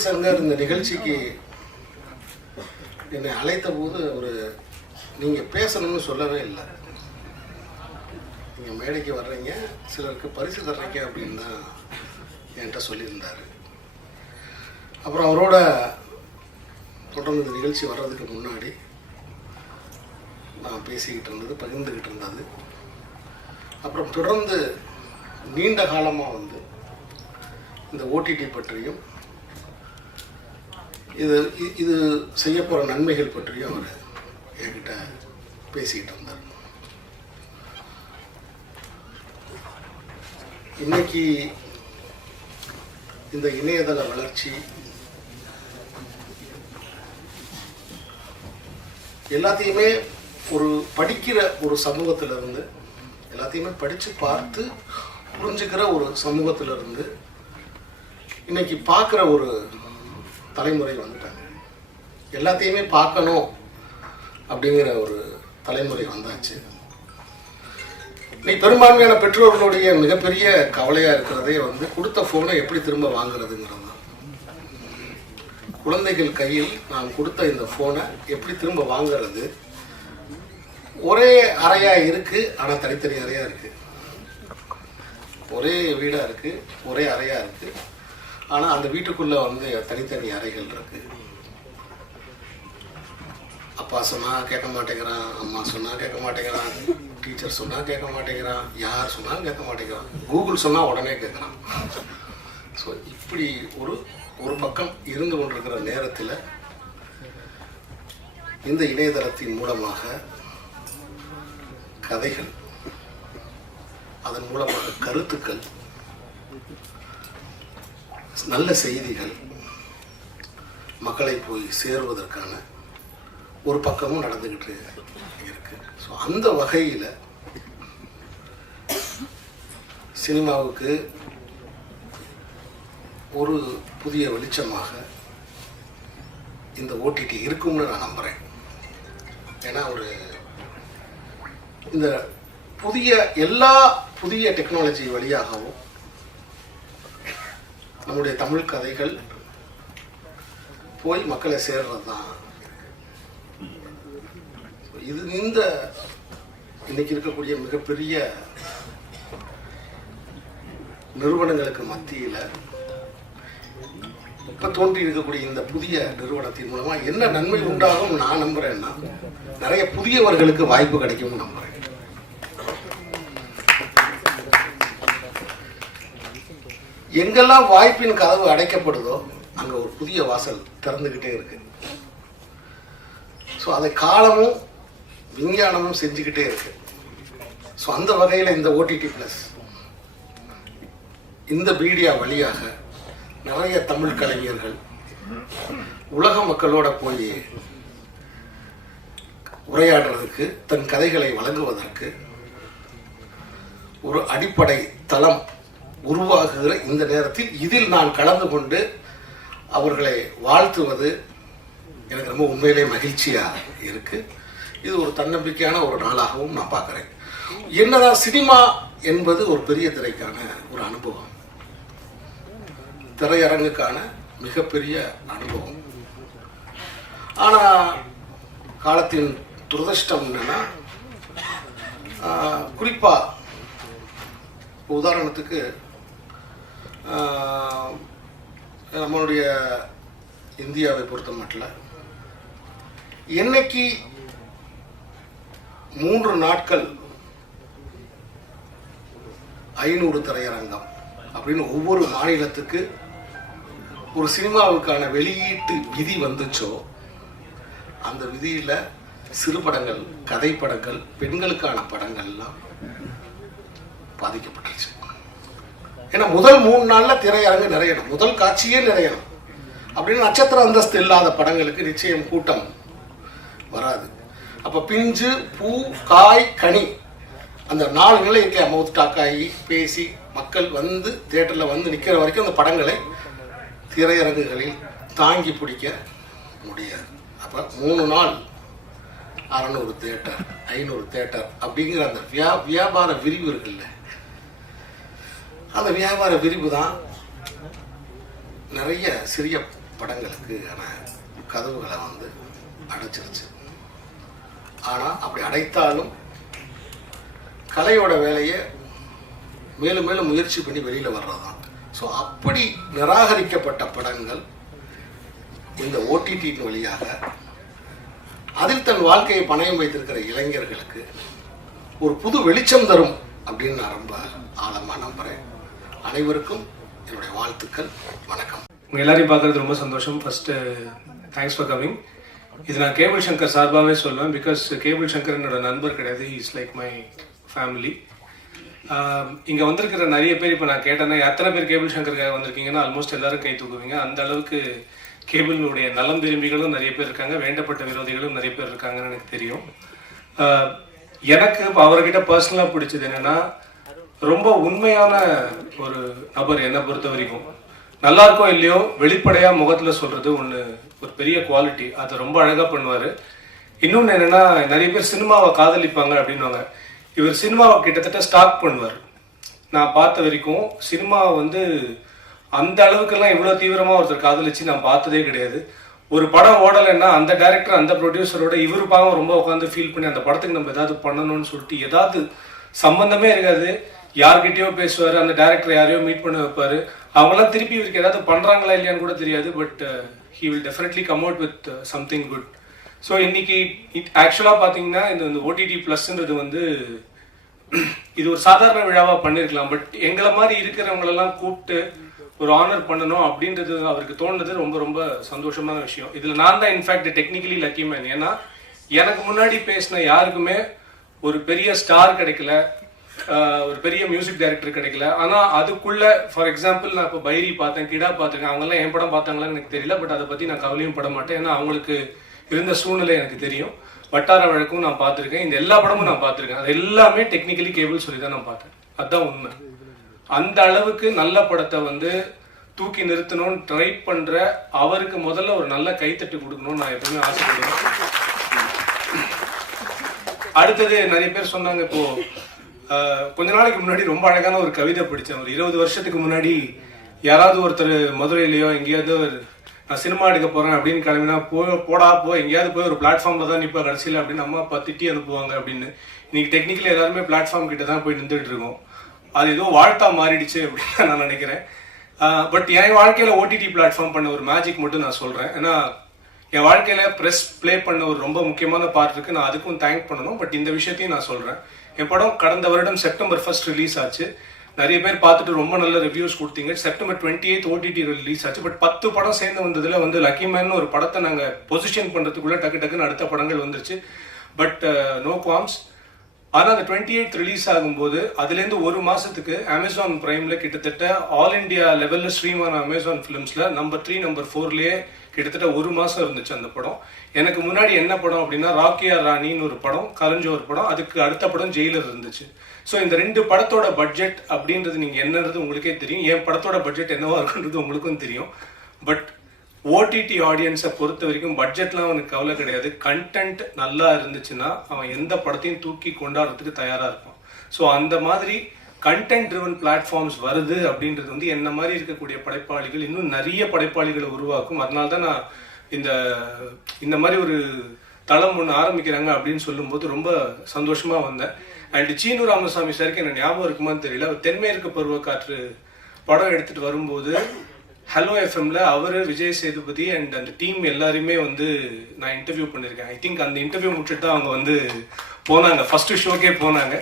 தீபக் சங்கர் இந்த நிகழ்ச்சிக்கு என்னை அழைத்த போது ஒரு நீங்கள் பேசணும்னு சொல்லவே இல்லை. நீங்கள் மேடைக்கு வர்றீங்க சிலருக்கு பரிசு தர்றீங்க அப்படின்னு தான் என்கிட்ட சொல்லியிருந்தார். அப்புறம் அவரோட தொடர்ந்து இந்த நிகழ்ச்சி வர்றதுக்கு முன்னாடி நான் பேசிக்கிட்டு இருந்தது பகிர்ந்துக்கிட்டு இருந்தது. அப்புறம் தொடர்ந்து நீண்ட காலமாக வந்து இந்த ஓடிடி பற்றியும் இது இது செய்ய போகிற நன்மைகள் பற்றியும் அவர் என்கிட்ட பேசிக்கிட்டு இருந்தார். இன்னைக்கு இந்த இணையதள வளர்ச்சி எல்லாத்தையுமே ஒரு படிக்கிற ஒரு சமூகத்திலிருந்து எல்லாத்தையுமே படித்து பார்த்து புரிஞ்சுக்கிற ஒரு சமூகத்திலிருந்து இன்னைக்கு பார்க்குற ஒரு தலைமுறை வந்துட்டாங்க. எல்லாத்தையுமே பார்க்கணும் அப்படிங்கிற ஒரு தலைமுறை வந்தாச்சு. இன்னைக்கு பெரும்பான்மையான பெற்றோர்களுடைய மிகப்பெரிய கவலையா இருக்கிறதே வந்து கொடுத்த ஃபோனை எப்படி திரும்ப வாங்குறதுங்கிறது தான். குழந்தைகள் கையில் நாம் கொடுத்த இந்த ஃபோனை எப்படி திரும்ப வாங்குறது? ஒரே அறையா இருக்கு ஆனால் தனித்தனி அறையா இருக்கு. ஒரே வீடா இருக்கு ஒரே அறையா இருக்கு. ஆனா அந்த வீட்டுக்குள்ள வந்து தனித்தனி அறைகள் இருக்கு. அப்பா சொன்னா கேட்க மாட்டேங்கிறான் அம்மா சொன்னா கேட்க மாட்டேங்கிறான் டீச்சர் சொன்னா கேட்க மாட்டேங்கிறான் யார் சொன்னாலும் கேட்க மாட்டேங்கிறான். கூகுள் சொன்னா உடனே கேட்குறான். ஸோ இப்படி ஒரு ஒரு பக்கம் இருந்து கொண்டிருக்கிற நேரத்தில் இந்த இணையதளத்தின் மூலமாக கதைகள் அதன் மூலமாக கருத்துக்கள் நல்ல செய்திகள் மக்களை போய் சேருவதற்கான ஒரு பக்கமும் நடந்துக்கிட்டு இருக்கு. ஸோ அந்த வகையில் சினிமாவுக்கு ஒரு புதிய வெளிச்சமாக இந்த ஓடிடி இருக்கும்னு நான் நம்புகிறேன் ஏன்னா ஒரு இந்த புதிய எல்லா புதிய டெக்னாலஜி வழியாகவும் நம்முடைய தமிழ் கதைகள் போய் மக்களை சேர்றது தான் இது இந்த இன்னைக்கு இருக்கக்கூடிய மிகப்பெரிய நிறுவனங்களுக்கு மத்தியில் இப்போ தோன்றி இருக்கக்கூடிய இந்த புதிய நிறுவனத்தின் மூலமாக என்ன நன்மை உண்டாகும் நான் நம்புறேன்னா நிறைய புதியவர்களுக்கு வாய்ப்பு கிடைக்கும்னு நம்புறேன். எங்கெல்லாம் வாய்ப்பின் கதவு அடைக்கப்படுதோ அங்க ஒரு புதிய வாசல் திறந்துகிட்டே இருக்கு. ஸோ அதை காலமும் விஞ்ஞானமும் செஞ்சுக்கிட்டே இருக்கு. ஸோ அந்த வகையில் இந்த ஓடிடி ப்ளஸ் இந்த மீடியா வழியாக நிறைய தமிழ் கலைஞர்கள் உலக மக்களோட போய் உரையாடுறதுக்கு தன் கதைகளை வழங்குவதற்கு ஒரு அடிப்படை தளம் உருவாகுகிற இந்த நேரத்தில் இதில் நான் கலந்து கொண்டு அவர்களை வாழ்த்துவது எனக்கு ரொம்ப உண்மையிலே மகிழ்ச்சியாக இருக்கு. இது ஒரு தன்னம்பிக்கையான ஒரு நாளாகவும் நான் பார்க்குறேன். என்னதான் சினிமா என்பது ஒரு பெரிய திரைக்கான ஒரு அனுபவம். திரையரங்குக்கான மிகப்பெரிய அனுபவம். ஆனா காலத்தின் துரதிர்ஷ்டம் என்னன்னா குறிப்பாக குறிப்பா உதாரணத்துக்கு நம்மளுடைய இந்தியாவை பொறுத்த மட்டும் என்னைக்கு மூன்று நாட்கள் ஐநூறு திரையரங்கம் அப்படின்னு ஒவ்வொரு மாநிலத்துக்கு ஒரு சினிமாவுக்கான வெளியீட்டு விதி வந்துச்சோ அந்த விதியில் சிறு படங்கள் கதை படங்கள் பெண்களுக்கான படங்கள்லாம் பாதிக்கப்பட்டுருச்சு. ஏன்னா முதல் மூணு நாளில் திரையரங்கு நிறையணும். முதல் காட்சியே நிறையணும். அப்படின்னு நட்சத்திர அந்தஸ்து இல்லாத படங்களுக்கு நிச்சயம் கூட்டம் வராது. அப்போ பிஞ்சு பூ காய் கனி அந்த நாலு நிலை இருக்கே மவுத் டாக் ஆகி பேசி மக்கள் வந்து தேட்டரில் வந்து நிற்கிற வரைக்கும் அந்த படங்களை திரையரங்குகளில் தாங்கி பிடிக்க முடியாது. அப்போ மூணு நாள் அறநூறு தேட்டர் ஐநூறு தேட்டர் அப்படிங்கிற அந்த வியா வியாபார விரிவு இருக்குல்ல. அந்த வியாபார விரிவு தான் நிறைய சிறிய படங்களுக்கு ஆன கதவுகளை வந்து அடைச்சிருச்சு. ஆனால் அப்படி அடைத்தாலும் கலையோட வேலையை மேலும் மேலும் முயற்சி பண்ணி வெளியில் வர்றது தான் ஸோ அப்படி நிராகரிக்கப்பட்ட படங்கள் இந்த ஓடிடியின் வழியாக அதில் தன் வாழ்க்கையை பணயம் வைத்திருக்கிற இளைஞர்களுக்கு ஒரு புது வெளிச்சம் தரும் அப்படின்னு நான் ரொம்ப ஆழமாக நம்புகிறேன் அனைவருக்கும் என்னுடைய வாழ்த்துக்கள். வணக்கம். உங்கள் எல்லாரையும் பார்க்கறது ரொம்ப சந்தோஷம். ஃபர்ஸ்ட் தேங்க்ஸ் ஃபார் கமிங் இது நான் கேபிள் சங்கர் சார்பாகவே சொல்லுவேன் பிகாஸ் கேபிள் சங்கர் என்னோட நண்பர் கிடையாது. இஸ் லைக் மை ஃபேமிலி இங்கே வந்திருக்கிற நிறைய பேர் இப்போ நான் கேட்டேன்னா எத்தனை பேர் கேபிள் சங்கருக்காக வந்திருக்கீங்கன்னா ஆல்மோஸ்ட் எல்லாரும் கை தூக்குவீங்க. அந்த அளவுக்கு கேபிளுடைய நலம் விரும்பிகளும் நிறைய பேர் இருக்காங்க. வேண்டப்பட்ட விரோதிகளும் நிறைய பேர் இருக்காங்கன்னு எனக்கு தெரியும். Uh, எனக்கு இப்போ அவர்கிட்ட பர்சனலாக பிடிச்சது என்னன்னா ரொம்ப உண்மையான ஒரு நபர் என்னை பொறுத்த வரைக்கும். நல்லா இருக்கோ இல்லையோ வெளிப்படையாக முகத்தில் சொல்கிறது ஒன்று ஒரு பெரிய குவாலிட்டி அதை ரொம்ப அழகாக பண்ணுவார். இன்னொன்று என்னென்னா நிறைய பேர் சினிமாவை காதலிப்பாங்க அப்படின்னுவாங்க. இவர் சினிமாவை கிட்டத்தட்ட ஸ்டாக் பண்ணுவார். நான் பார்த்த வரைக்கும் சினிமா வந்து அந்த அளவுக்கெல்லாம் இவ்வளோ தீவிரமாக ஒருத்தர் காதலிச்சு நான் பார்த்ததே கிடையாது. ஒரு படம் ஓடலைன்னா அந்த டேரக்டர் அந்த ப்ரொடியூசரோட இவரு பாவம் ரொம்ப உட்காந்து ஃபீல் பண்ணி அந்த படத்துக்கு நம்ம ஏதாவது பண்ணணும்னு சொல்லிட்டு ஏதாவது சம்பந்தமே இருக்காது. யார்கிட்டயோ பேசுவார் அந்த டேரக்டர் யாரையோ மீட் பண்ண வைப்பாரு. அவங்களாம் திருப்பி இவருக்கு ஏதாவது பண்றாங்களா இல்லையான்னு கூட தெரியாது but he will definitely come out with something good so இன்னைக்கு ஆக்சுவலாக பார்த்தீங்கன்னா இந்த ஓடிடி ப்ளஸ்ன்றது வந்து இது ஒரு சாதாரண விழாவாக பண்ணியிருக்கலாம் பட் எங்களை மாதிரி இருக்கிறவங்களெல்லாம் கூப்பிட்டு ஒரு ஆனர் பண்ணணும் அப்படின்றது அவருக்கு தோணுது ரொம்ப ரொம்ப சந்தோஷமான விஷயம். இதில் நான் தான் இன்ஃபேக்ட் டெக்னிக்கலி லக்கி மேன் ஏன்னா எனக்கு முன்னாடி பேசின யாருக்குமே ஒரு பெரிய ஸ்டார் கிடைக்கல. ஒரு பெரிய மியூசிக் டைரக்டர் கிடைக்கல. ஆனால் அதுக்குள்ள ஃபார் எக்ஸாம்பிள் நான் இப்போ பைரி பார்த்தேன் கிடா பார்த்துருக்கேன் அவங்கெல்லாம் என் படம் பார்த்தாங்களான்னு எனக்கு தெரியல பட் அதை பற்றி நான் கவலையும் பட மாட்டேன். ஏன்னா அவங்களுக்கு இருந்த சூழ்நிலை எனக்கு தெரியும். வட்டார வழக்கும் நான் பார்த்துருக்கேன். இந்த எல்லா படமும் நான் பார்த்துருக்கேன். அது எல்லாமே டெக்னிக்கலி கேபிள் சொல்லி தான் நான் பார்த்தேன். அதுதான் உண்மை. அந்த அளவுக்கு நல்ல படத்தை வந்து தூக்கி நிறுத்தணும்னு ட்ரை பண்ற அவருக்கு முதல்ல ஒரு நல்ல கைத்தட்டு கொடுக்கணும்னு நான் எப்பவுமே ஆசைப்படுவேன். அடுத்தது நிறைய பேர் சொன்னாங்க இப்போ கொஞ்ச நாளைக்கு முன்னாடி ரொம்ப அழகான ஒரு கவிதை படித்தேன். ஒரு இருபது வருஷத்துக்கு முன்னாடி யாராவது ஒருத்தர் மதுரையிலையோ எங்கேயாவது நான் சினிமா எடுக்க போகிறேன் அப்படின்னு கிளம்பினா போ போடா போ எங்கேயாவது போய் ஒரு பிளாட்ஃபார்மில் தான் நிற்பா கடைசியில் அப்படின்னு அம்மா அப்பா திட்டி அனுப்புவாங்க அப்படின்னு. இன்னைக்கு டெக்னிக்கலி எல்லாருமே பிளாட்ஃபார்ம் கிட்ட தான் போய் நின்றுட்டு இருக்கோம். அது ஏதோ வாழ்த்தா மாறிடுச்சு அப்படின்னு நான் நினைக்கிறேன். பட் என் வாழ்க்கையில் ஓடிடி பிளாட்ஃபார்ம் பண்ண ஒரு மேஜிக் மட்டும் நான் சொல்கிறேன் ஏன்னா என் வாழ்க்கையில் ப்ரெஸ் ப்ளே பண்ண ஒரு ரொம்ப முக்கியமான பார்ட் இருக்குது நான் அதுக்கும் தேங்க் பண்ணணும். பட் இந்த விஷயத்தையும் நான் சொல்கிறேன் என் படம் கடந்த வருடம் செப்டம்பர் ஃபர்ஸ்ட் ரிலீஸ் ஆச்சு. நிறைய பேர் பார்த்துட்டு ரொம்ப நல்ல ரிவ்யூஸ் கொடுத்தீங்க. September twenty eight OTT release ஆச்சு. பட் பத்து படம் சேர்ந்து வந்ததில் வந்து லக்கி மேன் ஒரு படத்தை நாங்கள் பொசிஷன் பண்ணுறதுக்குள்ளே டக்கு டக்குன்னு அடுத்த படங்கள் வந்துருச்சு. பட் நோ குவாம்ஸ் ஆனால் அந்த டுவெண்ட்டி எயிட் ரிலீஸ் ஆகும்போது அதுலேருந்து ஒரு மாதத்துக்கு அமேசான் ப்ரைமில் கிட்டத்தட்ட ஆல் இந்தியா லெவலில் ஸ்ட்ரீம் ஆன அமேசான் ஃபிலிம்ஸில் நம்பர் த்ரீ நம்பர் ஃபோர்லேயே கிட்டத்தட்ட ஒரு மாதம் இருந்துச்சு அந்த படம். எனக்கு முன்னாடி என்ன படம் அப்படின்னா ராக்கியா ராணின்னு ஒரு படம் கலைஞ்ச ஒரு படம் அதுக்கு அடுத்த படம் ஜெயிலர் இருந்துச்சு. ஸோ இந்த ரெண்டு படத்தோட பட்ஜெட் அப்படின்றது நீங்கள் என்னன்றது உங்களுக்கே தெரியும். என் படத்தோட பட்ஜெட் என்னவா இருக்குன்றது உங்களுக்கும் தெரியும். பட் ஓடிடி ஆடியன்ஸை பொறுத்த வரைக்கும் பட்ஜெட்லாம் அவனுக்கு கவலை கிடையாது. கண்டென்ட் நல்லா இருந்துச்சுன்னா அவன் எந்த படத்தையும் தூக்கி கொண்டாடுறதுக்கு தயாராக இருப்பான். ஸோ அந்த மாதிரி கண்டென்ட் ட்ரிவன் பிளாட்ஃபார்ம்ஸ் வருது அப்படின்றது வந்து என்ன மாதிரி இருக்கக்கூடிய படைப்பாளிகள் இன்னும் நிறைய படைப்பாளிகளை உருவாக்கும். அதனால தான் நான் இந்த இந்த மாதிரி ஒரு தளம் ஒன்று ஆரம்பிக்கிறாங்க அப்படின்னு சொல்லும்போது ரொம்ப சந்தோஷமாக வந்தேன். அண்ட் சீனு ராமசாமி சாருக்கு என்ன ஞாபகம் இருக்குமான்னு தெரியல. தென்மேற்கு பருவக்காற்று படம் எடுத்துகிட்டு வரும்போது ஹலோ எஃப்எம்ல அவர் விஜய் சேதுபதி அண்ட் அந்த டீம் எல்லாருமே வந்து நான் இன்டர்வியூ பண்ணியிருக்கேன் ஐ திங்க் அந்த இன்டர்வியூ முடிச்சுட்டு தான் அவங்க வந்து போனாங்க. ஃபர்ஸ்ட் ஷோக்கே போனாங்க.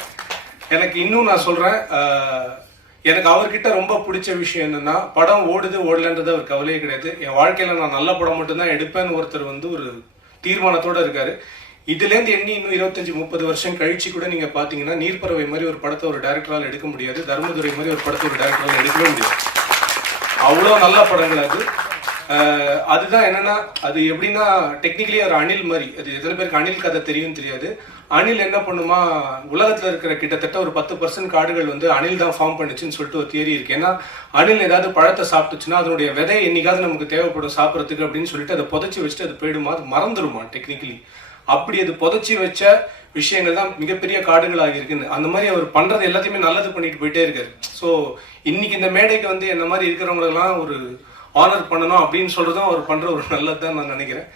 எனக்கு இன்னும் நான் சொல்கிறேன் எனக்கு அவர்கிட்ட ரொம்ப பிடிச்ச விஷயம் என்னன்னா படம் ஓடுது ஓடலன்றது அவர் கவலையே கிடையாது. என் வாழ்க்கையில் நான் நல்ல படம் மட்டும்தான் எடுப்பேன்னு ஒருத்தர் வந்து ஒரு தீர்மானத்தோடு இருக்காரு. இதுலேருந்து எண்ணி இன்னும் இருபத்தஞ்சி முப்பது வருஷம் கழிச்சு கூட நீங்கள் பார்த்தீங்கன்னா நீர்ப்பறவை மாதிரி ஒரு படத்தை ஒரு டேரக்டரால் எடுக்க முடியாது. தர்மதுரை மாதிரி ஒரு படத்தை ஒரு டேரக்டரால் எடுக்கவே முடியாது. அவ்வளோ நல்ல படங்கள் அது. அதுதான் என்னன்னா அது எப்படின்னா டெக்னிக்கலி ஒரு அணில் மாதிரி. அது எத்தனை பேருக்கு அணில் கதை தெரியும் தெரியாது. அணில் என்ன பண்ணுமா உலகத்தில் இருக்கிற கிட்டத்தட்ட ஒரு பத்து பர்சன்ட் காடுகள் வந்து அணில் தான் ஃபார்ம் பண்ணுச்சுன்னு சொல்லிட்டு ஒரு தியரி இருக்கு. ஏன்னா அணில் ஏதாவது பழத்தை சாப்பிட்டுச்சுன்னா அதனுடைய விதை என்னைக்காவது நமக்கு தேவைப்படும் சாப்பிட்றதுக்கு அப்படின்னு சொல்லிட்டு அதை புதைச்சி வச்சுட்டு அது போயிடுமா? அது மறந்துடுமா டெக்னிக்கலி அப்படி அது புதைச்சி வச்ச விஷயங்கள் தான் மிகப்பெரிய காடுகளாக இருக்குன்னு. அந்த மாதிரி அவர் பண்றது எல்லாத்தையுமே நல்லது பண்ணிட்டு போயிட்டே இருக்காரு. ஸோ இன்னைக்கு இந்த மேடைக்கு வந்து என்ன மாதிரி இருக்கிறவங்களெல்லாம் ஒரு ஆனர் பண்ணணும் அப்படின்னு சொல்றதும் அவர் பண்ற ஒரு நல்லது தான் நான் நினைக்கிறேன்.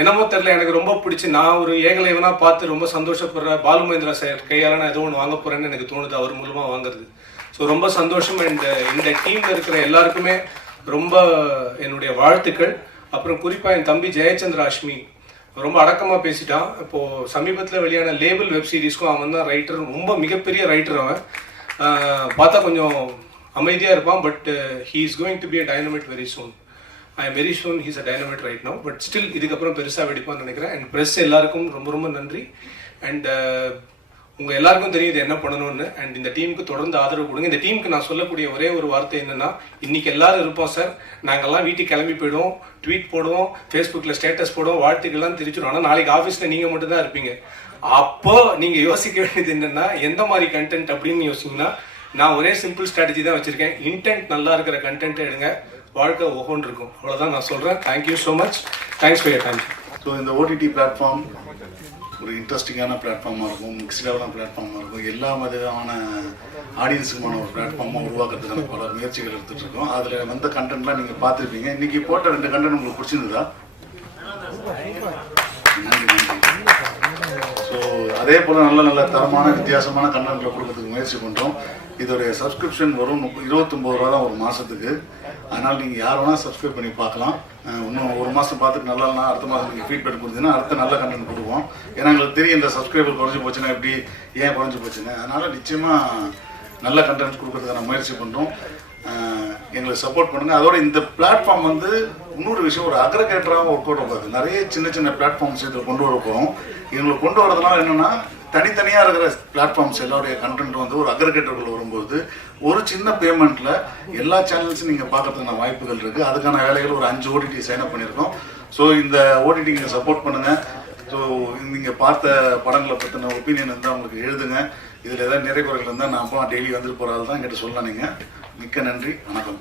என்னமோ தெரியல எனக்கு ரொம்ப பிடிச்சி நான் ஒரு ஏகலைவனா பார்த்து ரொம்ப சந்தோஷப்படுற பாலு மகேந்திரா சார் கையால நான் ஏதோ ஒன்று வாங்க போறேன்னு எனக்கு தோணுது அவர் மூலமா வாங்குறது. ஸோ ரொம்ப சந்தோஷம். அண்ட் இந்த டீம்ல இருக்கிற எல்லாருக்குமே ரொம்ப என்னுடைய வாழ்த்துக்கள். அப்புறம் குறிப்பா என் தம்பி ஜெயச்சந்திர அஷ்மி ரொம்ப அடக்கமாக பேசிட்டான். இப்போது சமீபத்தில் வெளியான லேபிள் வெப் சீரிஸ்க்கும் அவன் தான் ரைட்டர் ரொம்ப மிகப்பெரிய ரைட்டர் அவன். பார்த்தா கொஞ்சம் அமைதியாக இருப்பான் but he is going to be a dynamite very soon I am very soon he's a dynamite right no but still இதுக்கப்புறம் பெருசாக வெடிப்பான்னு நினைக்கிறேன். அண்ட் ப்ரெஸ் எல்லாருக்கும் ரொம்ப ரொம்ப நன்றி. அண்ட் உங்கள் எல்லாருக்கும் தெரியுது என்ன பண்ணணும்னு. அண்ட் இந்த டீமுக்கு தொடர்ந்து ஆதரவு கொடுங்க. இந்த டீமுக்கு நான் சொல்லக்கூடிய ஒரே ஒரு வார்த்தை என்னன்னா இன்னைக்கு எல்லாரும் இருப்போம் சார் நாங்கெல்லாம் வீட்டுக்கு கிளம்பி போயிடுவோம். ட்வீட் போடுவோம் ஃபேஸ்புக்கில் ஸ்டேட்டஸ் போடுவோம் வாழ்த்துக்கள்லாம் தெரிவிச்சிடும் ஆனால் நாளைக்கு ஆஃபீஸில் நீங்கள் மட்டும்தான் இருப்பீங்க. அப்போ நீங்கள் யோசிக்க வேண்டியது என்னன்னா எந்த மாதிரி கண்டென்ட் அப்படின்னு யோசிங்கன்னா நான் ஒரே சிம்பிள் ஸ்ட்ராட்டஜி தான் வச்சிருக்கேன். இன்டென்ட் நல்லா இருக்கிற கண்டென்ட் எடுங்க. வாழ்க்கை ஒவ்வொன்று இருக்கும். அவ்வளோதான் நான் சொல்கிறேன் thank you so much thanks for your time so இந்த ஓடிடி பிளாட்ஃபார்ம் ஒரு இன்ட்ரெஸ்டிங்கான பிளாட்ஃபார்மாக இருக்கும் மிக்ஸ்டான பிளாட்ஃபார்மாக இருக்கும். எல்லா விதமான ஆடியன்ஸுக்குமான ஒரு பிளாட்ஃபார்மாக உருவாக்குறதுக்கான பல முயற்சிகள் எடுத்துகிட்டு இருக்கோம். அதில் வந்த கண்டென்ட்லாம் நீங்கள் பார்த்துருப்பீங்க. இன்னைக்கு போட்ட ரெண்டு கண்டென்ட் உங்களுக்கு பிடிச்சிருந்ததா? நன்றி நன்றி. ஸோ அதே போல் நல்ல நல்ல தரமான வித்தியாசமான கண்டென்ட்டில் கொடுக்கறதுக்கு முயற்சி பண்ணுறோம் இதோடைய சப்ஸ்கிரிப்ஷன் வரும் முப்ப- இருபத்தொம்பது ரூபா தான் ஒரு மாதத்துக்கு அதனால் நீங்கள் யார் வேணால் சப்ஸ்கிரைப் பண்ணி பார்க்கலாம். இன்னும் ஒரு மாதம் பார்த்துட்டு நல்லா இல்லைனா அடுத்த மாதம் நீங்கள் ஃபீட்பேக் கொடுத்தீங்கன்னா அடுத்த நல்ல கண்டென்ட் கொடுப்போம். ஏன்னா எங்களுக்கு தெரியும் இந்த சப்ஸ்கிரைபர் குறைஞ்சி போச்சுன்னா எப்படி ஏன் குறைஞ்சி போச்சுன்னு. அதனால் நிச்சயமாக நல்ல கண்டென்ட் கொடுக்கறதுக்கான முயற்சி பண்ணுறோம் எங்களுக்கு சப்போர்ட் பண்ணுங்க. அதோட இந்த பிளாட்ஃபார்ம் வந்து இன்னொரு விஷயம் ஒரு அக்ரகேட்டராக ஒர்க் அவுட் ஆகாது. நிறைய சின்ன சின்ன பிளாட்ஃபார்ம்ஸ் இதில் கொண்டு வர போகிறோம் எங்களுக்கு கொண்டு வரதுனால என்னென்னா தனித்தனியாக இருக்கிற பிளாட்ஃபார்ம்ஸ் எல்லாருடைய கண்டென்ட் வந்து ஒரு அக்ரகேட்டர்கள் வரும்போது ஒரு சின்ன பேமெண்ட்டில் எல்லா சேனல்ஸும் நீங்கள் பார்க்கறதுக்கான வாய்ப்புகள் இருக்குது அதுக்கான வேலைகள் ஒரு அஞ்சு ஓடிடி சைன் அப் பண்ணியிருக்கோம். ஸோ இந்த ஓடிடி நீங்கள் சப்போர்ட் பண்ணுங்கள் ஸோ நீங்கள் பார்த்த படங்களை பற்றின ஒப்பீனியன் இருந்தால் உங்களுக்கு எழுதுங்க. இதில் ஏதாவது நிறைகுறைகள் இருந்தால் நான் அப்போ டெய்லி வந்துட்டு போகிற தான் என்கிட்ட சொல்லலாம் நீங்கள் மிக்க நன்றி வணக்கம்.